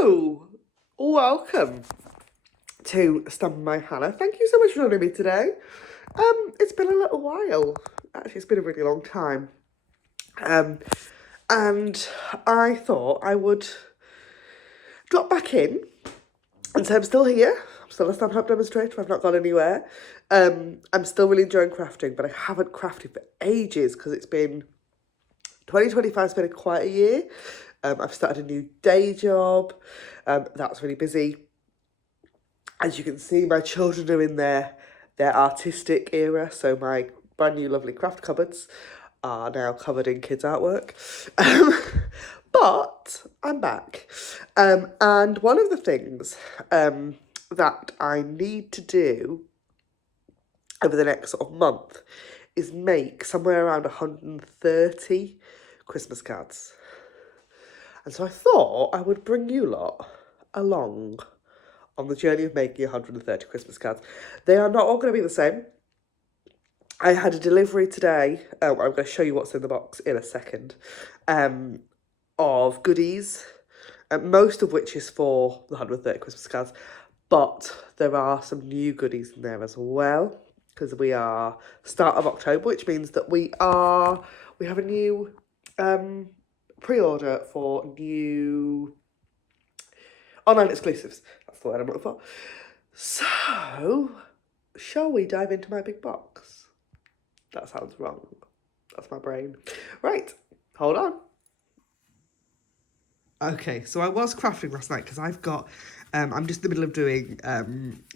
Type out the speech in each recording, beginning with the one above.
Hello, welcome to StampinByHannah. Thank you so much for joining me today. It's been a little while. Actually, it's been a really long time. And I thought I would drop back in and say I'm still here. I'm still a Stampin' Up demonstrator. I've not gone anywhere. I'm still really enjoying crafting, but I haven't crafted for ages because it's been 2025 has been quite a year. I've started a new day job. That's really busy. As you can see, my children are in their artistic era, so my brand new lovely craft cupboards are now covered in kids' artwork. But I'm back. And one of the things that I need to do over the next sort of month is make somewhere around 130 Christmas cards. And so I thought I would bring you lot along on the journey of making 130 Christmas cards. They are not all going to be the same. I had a delivery today. I'm going to show you what's in the box in a second. Of goodies, most of which is for the 130 Christmas cards. But there are some new goodies in there as well, because we are start of October, which means that we have a new pre-order for new online exclusives. That's the word I'm looking for. So, shall we dive into my big box? That sounds wrong. That's my brain. Right, hold on. Okay, so I was crafting last night because I've got, I'm just in the middle of doing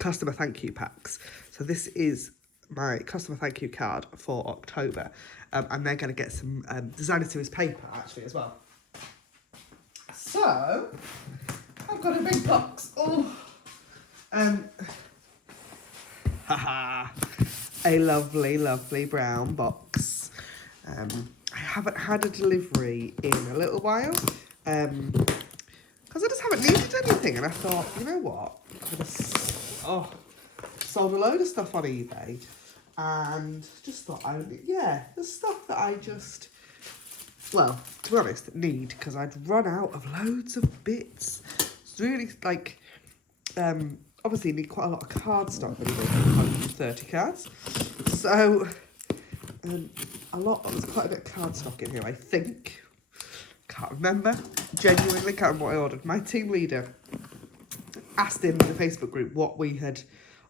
customer thank you packs. So this is my customer thank you card for October. And they're going to get some designer series paper actually as well. So, I've got a big box. Oh, haha, a lovely, lovely brown box. I haven't had a delivery in a little while. Because I just haven't needed anything, and I thought, you know what, I'm gonna sold a load of stuff on eBay, and just thought the stuff that I just, well, to be honest, need, because I'd run out of loads of bits. It's really like, obviously you need quite a lot of cardstock when you make 130 cards, so there's quite a bit of cardstock in here, I think. Can't remember. Genuinely can't remember what I ordered. My team leader asked in the Facebook group what we had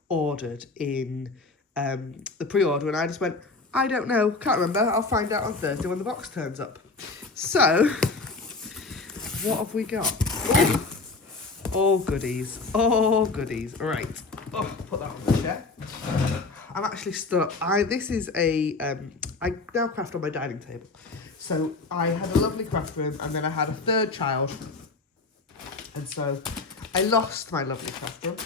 ordered in the pre-order, and I just went, I don't know, can't remember. I'll find out on Thursday when the box turns up. So, what have we got? All goodies. All goodies. Right. Oh, put that on the chair. I'm actually stuck. This is I now craft on my dining table. So I had a lovely craft room, and then I had a third child, and so I lost my lovely craft room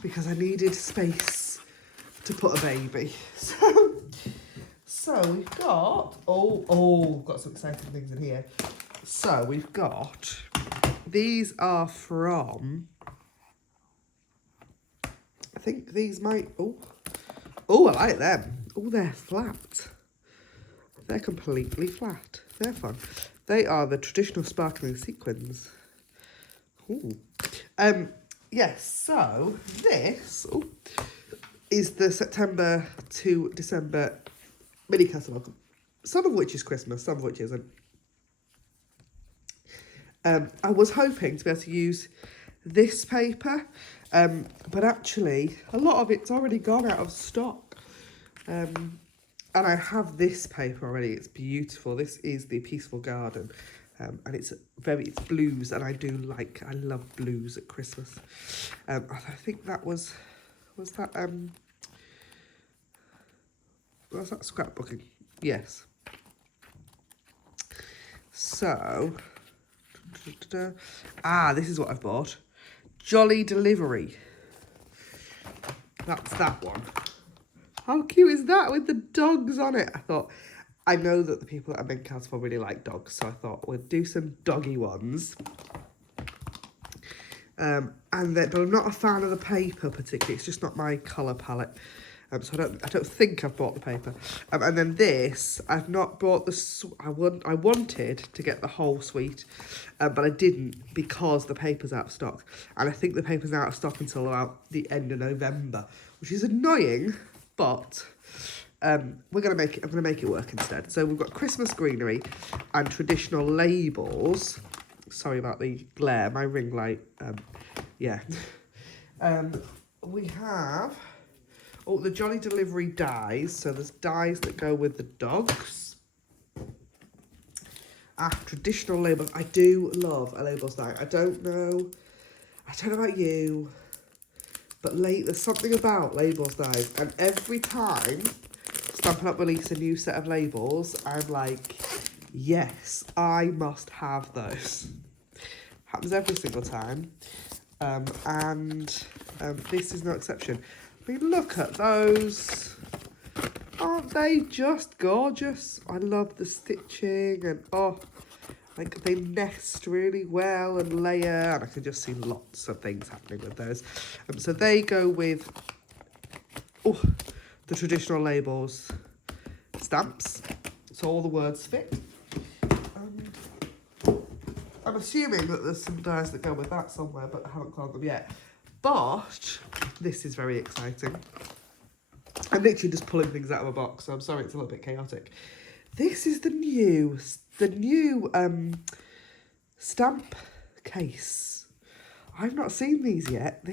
because I needed space to put a baby. So we've got we've got some exciting things in here. So we've got, these are from, I think these might, I like them. Oh, they're flat. They're completely flat. They're fun. They are the traditional sparkling sequins. Ooh. Yes, so this is the September to December mini catalogue. Some of which is Christmas, some of which isn't. I was hoping to be able to use this paper, but actually a lot of it's already gone out of stock. And I have this paper already. It's beautiful. This is the Peaceful Garden, and it's blues, and I love blues at Christmas. I think that was that scrapbooking? Yes. So, this is what I've bought. Jolly Delivery. That's that one. How cute is that with the dogs on it? I thought, I know that the people that I make cards for really like dogs, so I thought we'd do some doggy ones. But I'm not a fan of the paper particularly. It's just not my colour palette. So I don't think I've bought the paper. And then this, I've not bought I wanted to get the whole suite, but I didn't because the paper's out of stock. And I think the paper's out of stock until about the end of November, which is annoying, but we're gonna make it. I'm gonna make it work instead. So we've got Christmas greenery and traditional labels. Sorry about the glare. My ring light. Yeah. We have the Jolly Delivery dies. So there's dies that go with the dogs. Traditional labels. I do love a labels die. I don't know about you, but there's something about labels dies, and every time Stampin' Up release a new set of labels, I'm like, yes, I must have those. Happens every single time, and this is no exception. I mean, look at those. Aren't they just gorgeous? I love the stitching, and like they nest really well and layer, and I can just see lots of things happening with those. So they go with the traditional labels stamps, so all the words fit. I'm assuming that there's some dies that go with that somewhere, but I haven't found them yet. But this is very exciting. I'm literally just pulling things out of a box, so I'm sorry it's a little bit chaotic. This is the new stamp case. I've not seen these yet.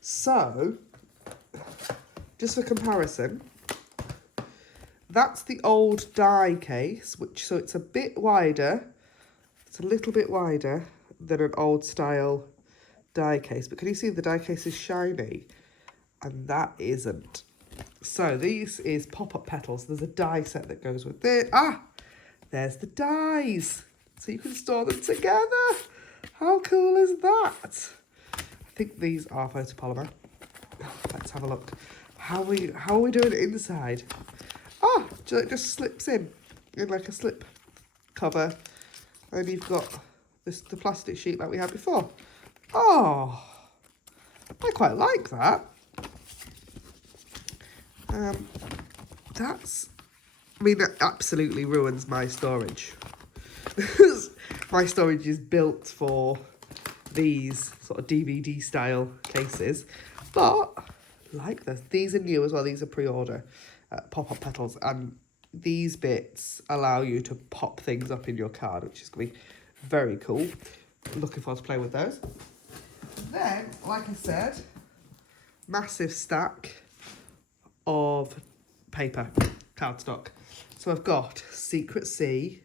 So just for comparison, that's the old die case, so it's a bit wider. It's a little bit wider than an old style die case, but can you see the die case is shiny? And that isn't. So this is pop-up petals. There's a die set that goes with it. There's the dies. So you can store them together. How cool is that? I think these are photopolymer. Let's have a look. How are we doing it inside? It just slips in like a slip cover. And you've got the plastic sheet like we had before. I quite like that. That absolutely ruins my storage. My storage is built for these sort of DVD style cases, but like this. These are new as well. These are pre-order pop-up petals, and these bits allow you to pop things up in your card, which is going to be very cool. Looking forward to playing with those. Then, like I said, massive stack of paper, cardstock. So I've got Secret Sea,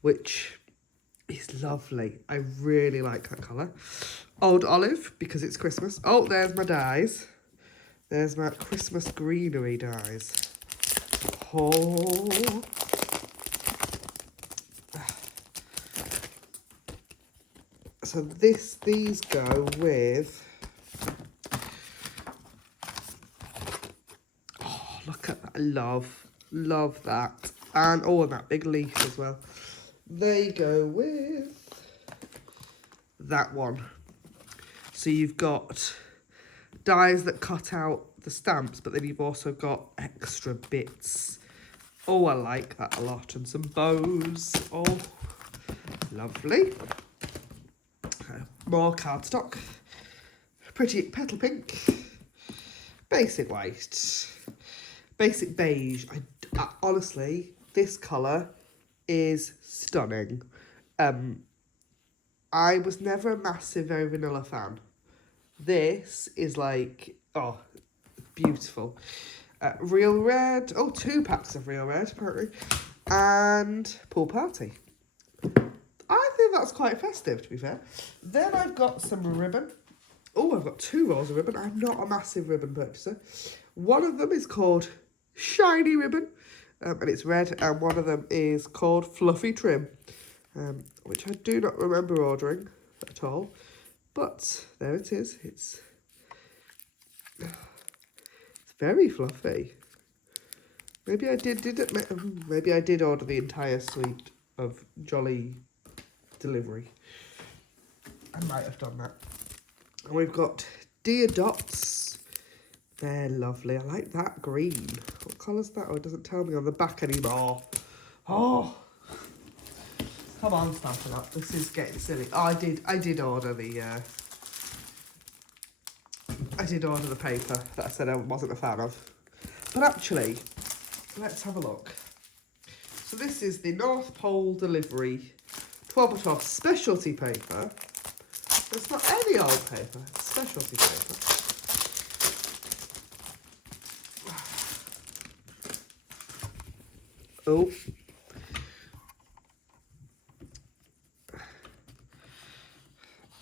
which is lovely. I really like that colour. Old Olive, because it's Christmas. There's my dies. There's my Christmas greenery dies. So these go with... look at that. I love that. And that big leaf as well. They go with that one. So you've got dies that cut out the stamps, but then you've also got extra bits. I like that a lot. And some bows. Lovely. More cardstock. Pretty petal pink. Basic white. Basic beige. I honestly, this colour is stunning. I was never a massive Very Vanilla fan. This is like, beautiful. Real Red. 2 packs of Real Red, apparently. And Pool Party. I think that's quite festive, to be fair. Then I've got some ribbon. I've got 2 rolls of ribbon. I'm not a massive ribbon purchaser. One of them is called Shiny Ribbon, and it's red, and one of them is called Fluffy Trim, which I do not remember ordering at all. But there it is. It's very fluffy. Maybe I did order the entire suite of Jolly Delivery. I might have done that. And we've got Dear Dots, They're lovely. I like that green. What colour's that? Oh, it doesn't tell me on the back anymore. Oh, come on, Stampin' Up. This is getting silly. Oh, I did order the paper that I said I wasn't a fan of. But actually, let's have a look. So this is the North Pole Delivery 12x12 specialty paper. It's not any old paper, it's specialty paper. Oh.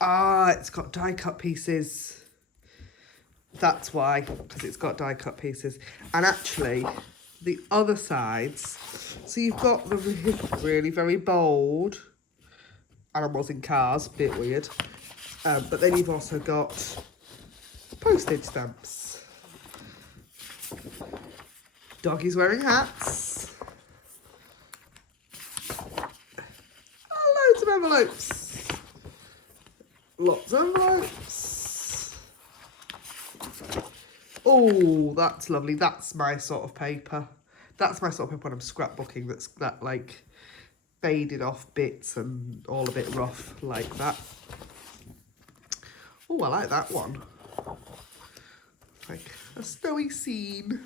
Ah, it's got die cut pieces. That's why, because it's got die cut pieces. And actually, the other sides, so you've got the really very bold animals in cars, bit weird. But then you've also got postage stamps. Doggies wearing hats. Oh, loads of envelopes. Lots of envelopes. Oh, that's lovely. That's my sort of paper. That's my sort of paper when I'm scrapbooking. That's that like faded off bits and all a bit rough like that. Oh, I like that one. Like a snowy scene.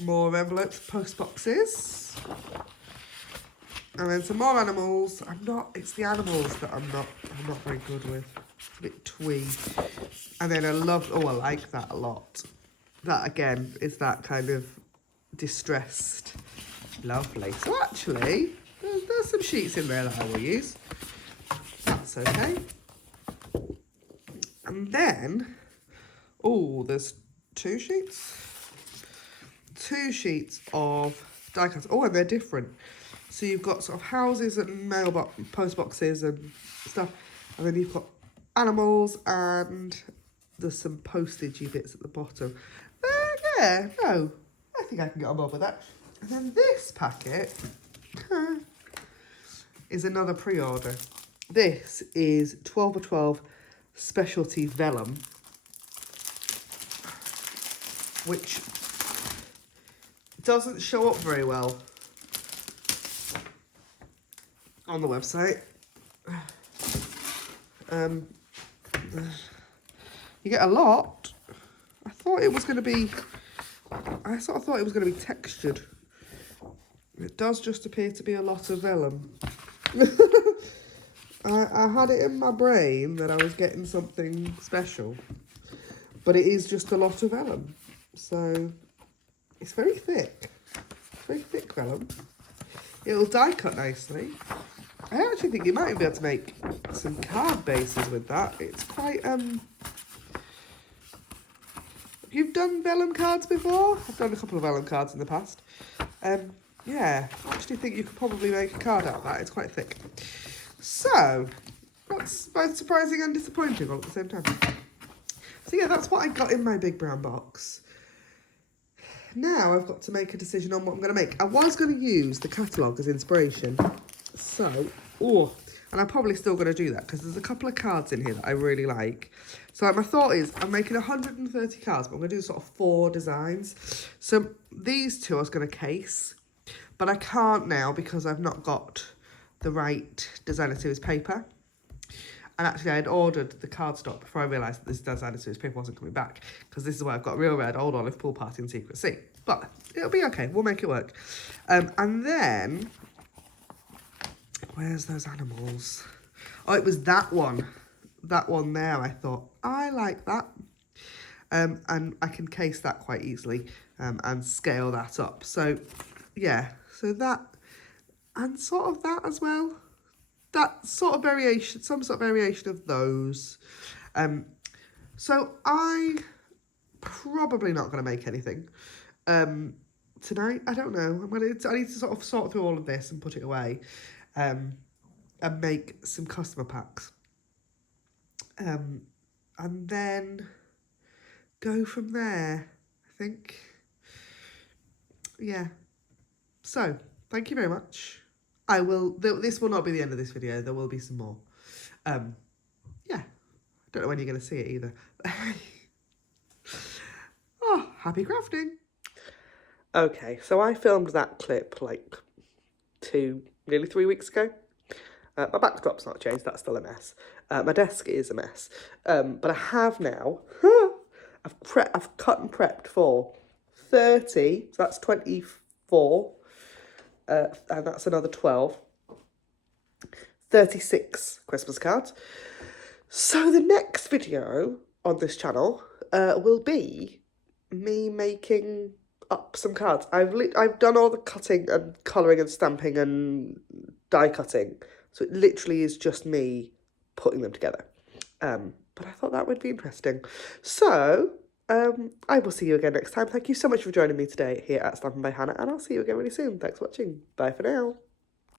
More envelopes, post boxes. And then some more animals. It's the animals that I'm not very good with. It's a bit twee. And then I like that a lot. That again is that kind of distressed. Lovely. So actually, there's some sheets in there that I will use. That's okay. And then, there's two sheets. Two sheets of die cuts. Oh, and they're different. So you've got sort of houses and post boxes and stuff. And then you've got animals and there's some postagey bits at the bottom. I think I can get on board with that. And then this packet is another pre-order. This is 12x12 specialty vellum, which doesn't show up very well on the website. You get a lot. I thought it was going to be textured. It does just appear to be a lot of vellum. I had it in my brain that I was getting something special, but it is just a lot of vellum. So it's very thick. Very thick vellum. It'll die cut nicely. I actually think you might even be able to make some card bases with that. It's quite, You've done vellum cards before? I've done a couple of vellum cards in the past. Yeah, I actually think you could probably make a card out of that. It's quite thick. So, that's both surprising and disappointing all at the same time. So yeah, that's what I got in my big brown box. Now I've got to make a decision on what I'm going to make. I was going to use the catalogue as inspiration. So, and I'm probably still going to do that because there's a couple of cards in here that I really like. So my thought is I'm making 130 cards, but I'm going to do sort of 4 designs. So these two I was going to case, but I can't now because I've not got the right designer series paper. And actually, I had ordered the cardstock before I realised that this designer series paper wasn't coming back, because this is where I've got Real Red, Old Olive, Pool Party and Secret Sea. But it'll be okay. We'll make it work. And then, where's those animals? Oh, it was that one. That one there. I thought, I like that. And I can case that quite easily and scale that up. So, yeah. So that, and sort of that as well. That sort of variation, some sort of variation of those. So I'm probably not going to make anything tonight. I don't know. I need to sort of sort through all of this and put it away, and make some customer packs, and then go from there. I think. Yeah. So thank you very much. This will not be the end of this video. There will be some more. don't know when you're going to see it either. Oh, happy crafting. Okay, so I filmed that clip like nearly 3 weeks ago. My backdrop's not changed, that's still a mess. My desk is a mess. But I have now, I've cut and prepped for 30, so that's 24, and that's another 12. 36 Christmas cards. So the next video on this channel will be me making up some cards. I've done all the cutting and colouring and stamping and die cutting, so it literally is just me putting them together. But I thought that would be interesting. So I will see you again next time. Thank you so much for joining me today here at Stampin' by Hannah, and I'll see you again really soon. Thanks for watching. Bye for now.